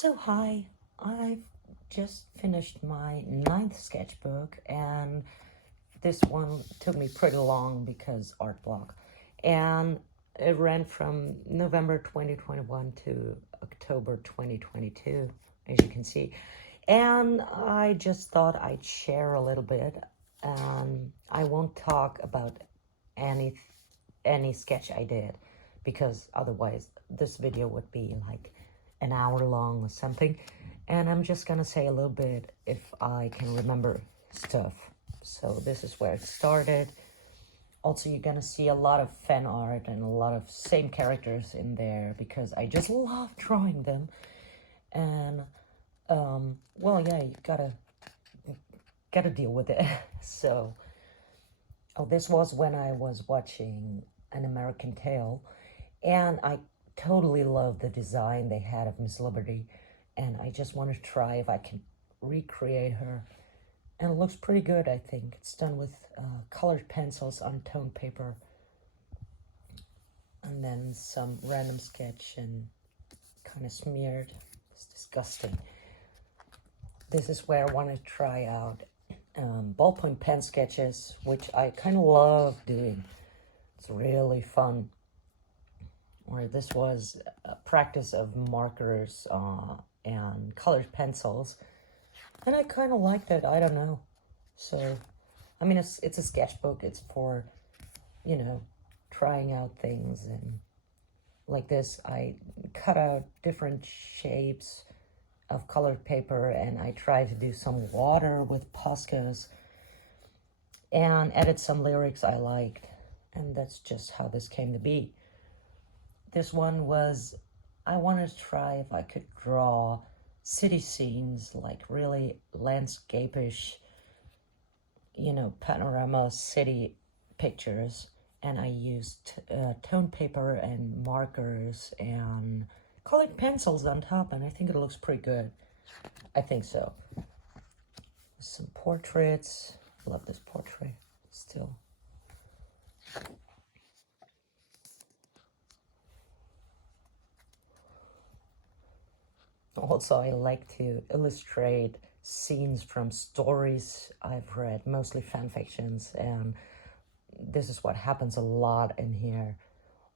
So hi, I've just finished my 9th sketchbook, and this one took me pretty long because art block, and it ran from November 2021 to October 2022, as you can see. And I just thought I'd share a little bit. I won't talk about any sketch I did, because otherwise this video would be like an hour long or something. And I'm just gonna say a little bit if I can remember stuff. So this is where it started. Also, you're gonna see a lot of fan art and a lot of same characters in there because I just love drawing them. And well, yeah, you gotta deal with it. So this was when I was watching An American Tail, and I totally loved the design they had of Miss Liberty, and I just want to try if I can recreate her. And it looks pretty good, I think. It's done with colored pencils on toned paper, and then some random sketch and kind of smeared. It's disgusting. This is where I want to try out ballpoint pen sketches, which I kind of love doing. It's really fun. Or this was a practice of markers and colored pencils, and I kind of liked it. I don't know. So, I mean, it's a sketchbook. It's for, you know, trying out things. And like this, I cut out different shapes of colored paper, and I tried to do some water with Poscas and added some lyrics I liked, and that's just how this came to be. This one was, I wanted to try if I could draw city scenes, like really landscape-ish, you know, panorama city pictures, and I used toned paper and markers and colored pencils on top, and I think it looks pretty good. I think so. Some portraits. Love this portrait still. Also, I like to illustrate scenes from stories I've read, mostly fan fictions, and this is what happens a lot in here.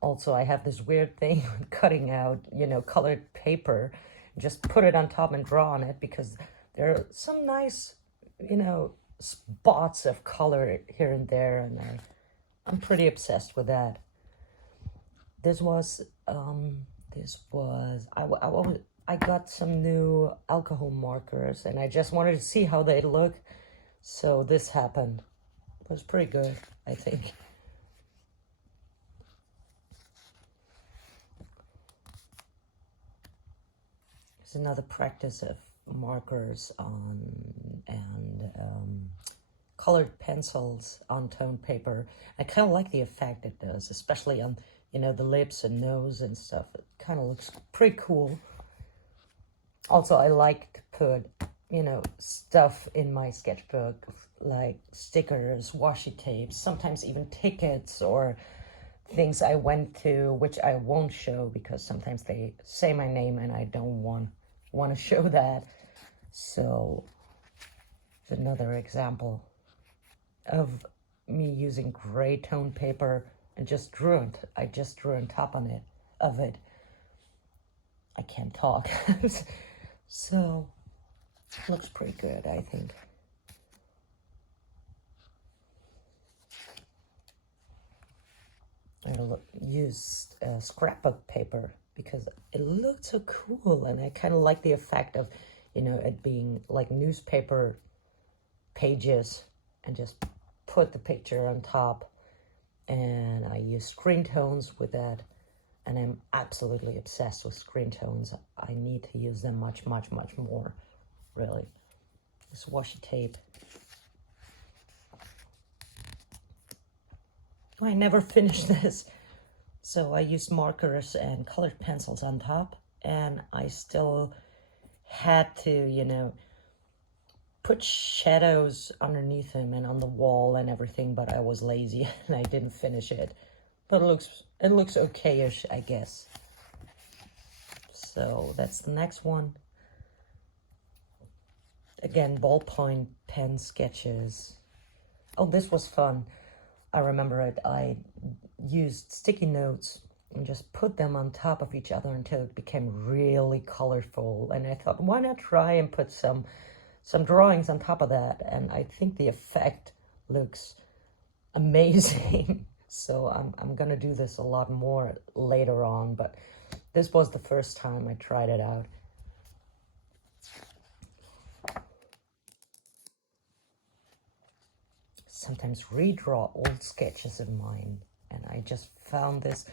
Also, I have this weird thing cutting out, you know, colored paper, just put it on top and draw on it, because there are some nice, you know, spots of color here and there, and I'm pretty obsessed with that. I got some new alcohol markers, and I just wanted to see how they'd look, so this happened. It was pretty good, I think. There's another practice of markers and colored pencils on toned paper. I kind of like the effect it does, especially on, you know, the lips and nose and stuff. It kind of looks pretty cool. Also, I like to put, you know, stuff in my sketchbook, like stickers, washi tapes, sometimes even tickets or things I went to, which I won't show because sometimes they say my name and I don't want to show that. So, it's another example of me using gray toned paper and just drew it. I just drew on top of it. I can't talk. So, looks pretty good, I think. I used scrapbook paper because it looked so cool, and I kind of like the effect of, you know, it being like newspaper pages, and just put the picture on top. And I use screen tones with that, and I'm absolutely obsessed with screen tones. I need to use them much, much, much more, really. This washi tape. I never finished this. So I used markers and colored pencils on top, and I still had to, you know, put shadows underneath him and on the wall and everything, but I was lazy and I didn't finish it. But it looks okay-ish, I guess. So that's the next one. again, ballpoint pen sketches. Oh, this was fun. I remember it. I used sticky notes and just put them on top of each other until it became really colorful. And I thought, why not try and put some drawings on top of that? And I think the effect looks amazing. So I'm gonna do this a lot more later on, but this was the first time I tried it out. Sometimes redraw old sketches of mine, and I just found this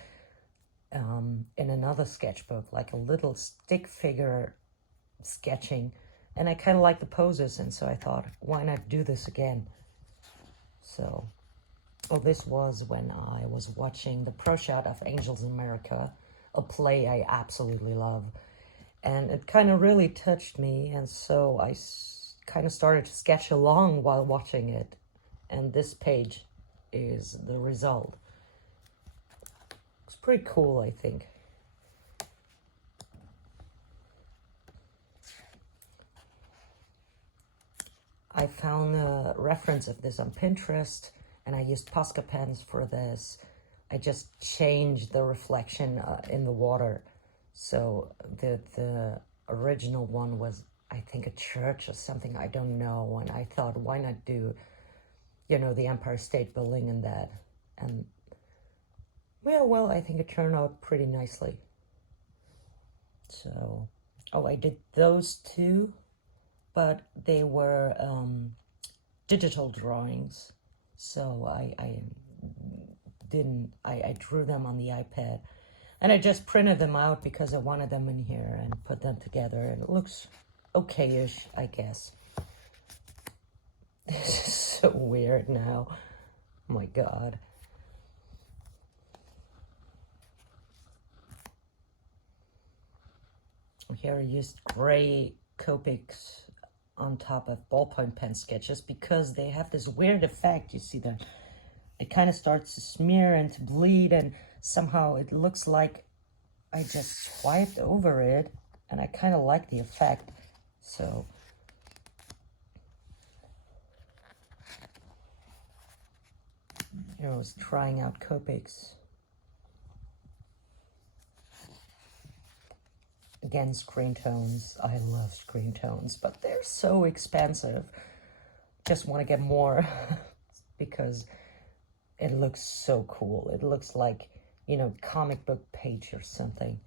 in another sketchbook, like a little stick figure sketching, and I kind of like the poses, and so I thought, why not do this again? So, oh, this was when I was watching the pro shot of Angels in America, a play I absolutely love, and it kind of really touched me, and so I kind of started to sketch along while watching it, and this page is the result. It's pretty cool, I think. I found a reference of this on Pinterest, and I used Posca pens for this. I just changed the reflection in the water. So the original one was, I think, a church or something, I don't know. And I thought, why not do, you know, the Empire State Building in that? And well, I think it turned out pretty nicely. So, oh, I did those two, but they were digital drawings. So I drew them on the iPad, and I just printed them out because I wanted them in here and put them together, and it looks okay-ish, I guess. This is so weird now. Oh my God. Here I used gray Copics on top of ballpoint pen sketches because they have this weird effect. You see that it kind of starts to smear and to bleed, and somehow it looks like I just swiped over it, and I kind of like the effect. So here I was trying out Copics. Again, screen tones. I love screen tones, but they're so expensive. Just want to get more because it looks so cool. It looks like, you know, comic book page or something.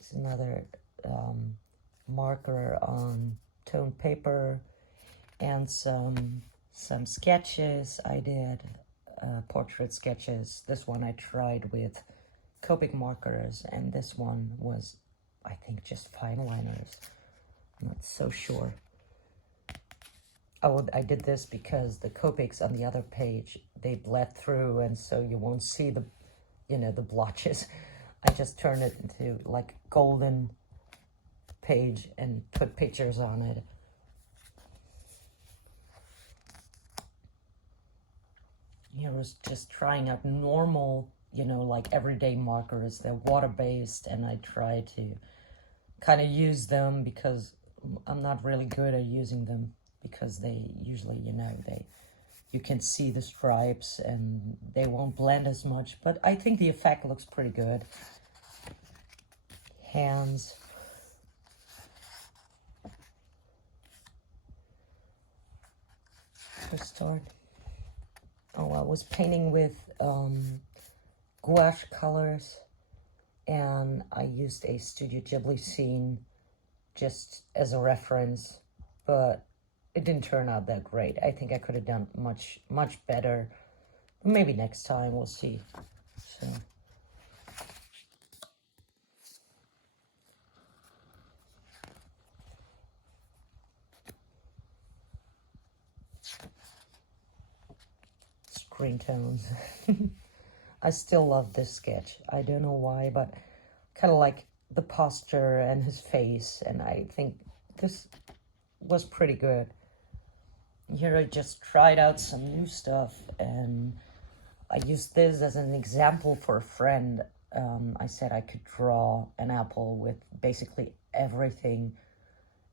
It's another marker on toned paper, and some sketches I did. Portrait sketches. This one I tried with Copic markers, and this one was, I think, just fine liners. I'm not so sure. Oh, I did this because the Copics on the other page, they bled through, and so you won't see the, you know, the blotches. I just turned it into like golden page and put pictures on it. Here was just trying out normal, you know, like everyday markers. They're water-based, and I try to kind of use them because I'm not really good at using them, because they usually, you know, you can see the stripes and they won't blend as much, but I think the effect looks pretty good. Hands. To start. Oh, I was painting with gouache colors, and I used a Studio Ghibli scene just as a reference, but it didn't turn out that great. I think I could have done much better. Maybe next time, we'll see. So. Screen tones. I still love this sketch. I don't know why, but kind of like the posture and his face, and I think this was pretty good. Here I just tried out some new stuff, and I used this as an example for a friend. I said I could draw an apple with basically everything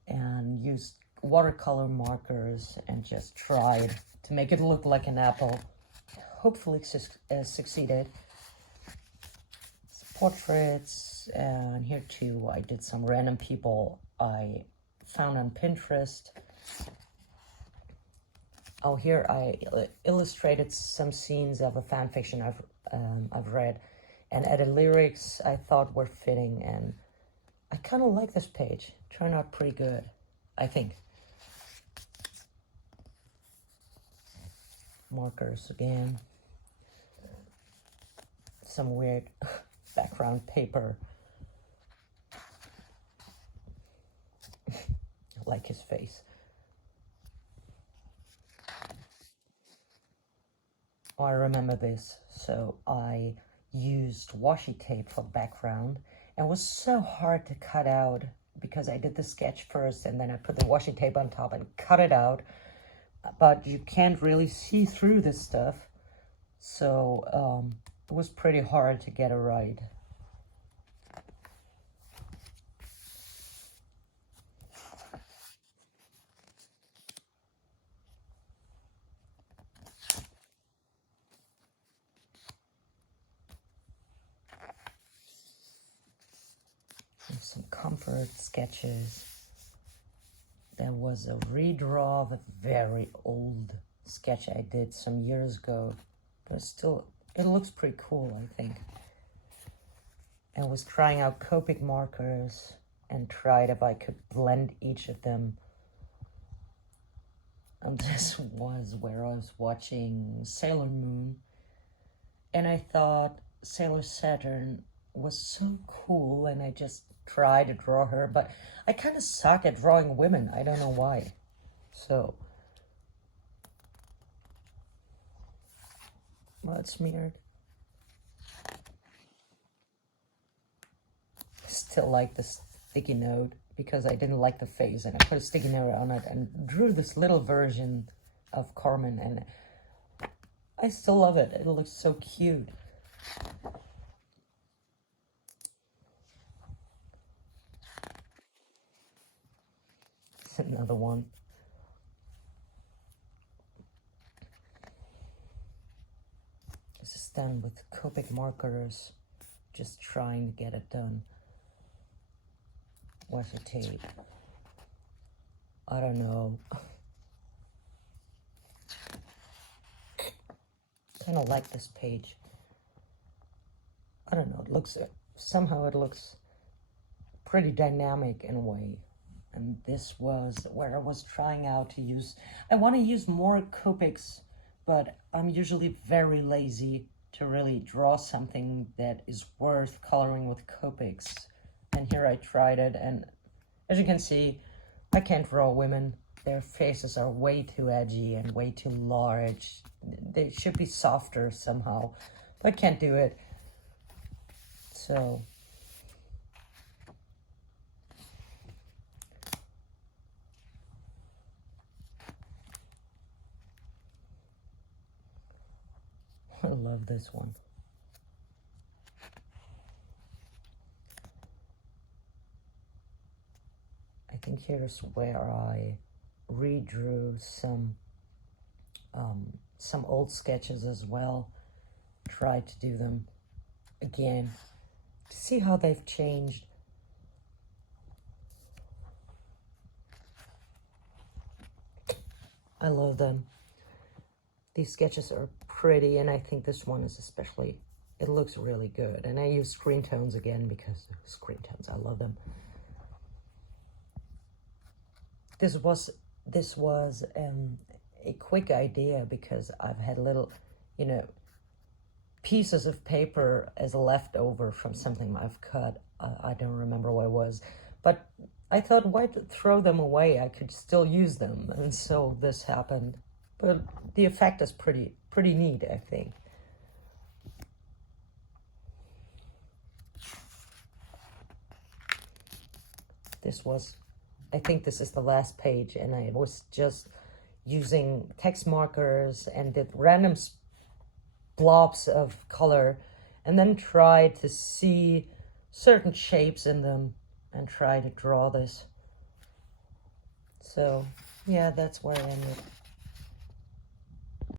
and used watercolor markers and just tried to make it look like an apple. Hopefully succeeded. Portraits, and here too I did some random people I found on Pinterest. Oh, here I illustrated some scenes of a fan fiction I've read, and added lyrics I thought were fitting, and I kind of like this page. Turned out pretty good, I think. Markers again. Some weird background paper. I like his face. Oh, I remember this. So I used washi tape for background, and it was so hard to cut out because I did the sketch first and then I put the washi tape on top and cut it out. But you can't really see through this stuff. So it was pretty hard to get it right. Some comfort sketches. There was a redraw of a very old sketch I did some years ago, but still, it looks pretty cool, I think. I was trying out Copic markers and tried if I could blend each of them. And this was where I was watching Sailor Moon, and I thought Sailor Saturn was so cool, and I just tried to draw her, but I kind of suck at drawing women. I don't know why. So, well, it's smeared. Still like the sticky note because I didn't like the face, and I put a sticky note on it and drew this little version of Carmen, and I still love it. It looks so cute. Another one. This is done with Copic markers, just trying to get it done. Washi tape. I don't know. Kind of like this page. I don't know. It looks somehow it looks pretty dynamic in a way. And this was where I was trying out to use, I want to use more Copics, but I'm usually very lazy to really draw something that is worth coloring with Copics. And here I tried it, and as you can see, I can't draw women. Their faces are way too edgy and way too large. They should be softer somehow, but I can't do it. So I love this one. I think here's where I redrew some old sketches as well. Tried to do them again to see how they've changed. I love them. These sketches are pretty, and I think this one is especially, it looks really good. And I use screen tones again because screen tones, I love them. This was a quick idea because I've had little, pieces of paper as a leftover from something I've cut. I don't remember what it was, but I thought, why throw them away? I could still use them, and so this happened. But the effect is pretty neat, I think. I think this is the last page, and I was just using text markers and did random blobs of color and then try to see certain shapes in them and try to draw this. So yeah, that's where I ended.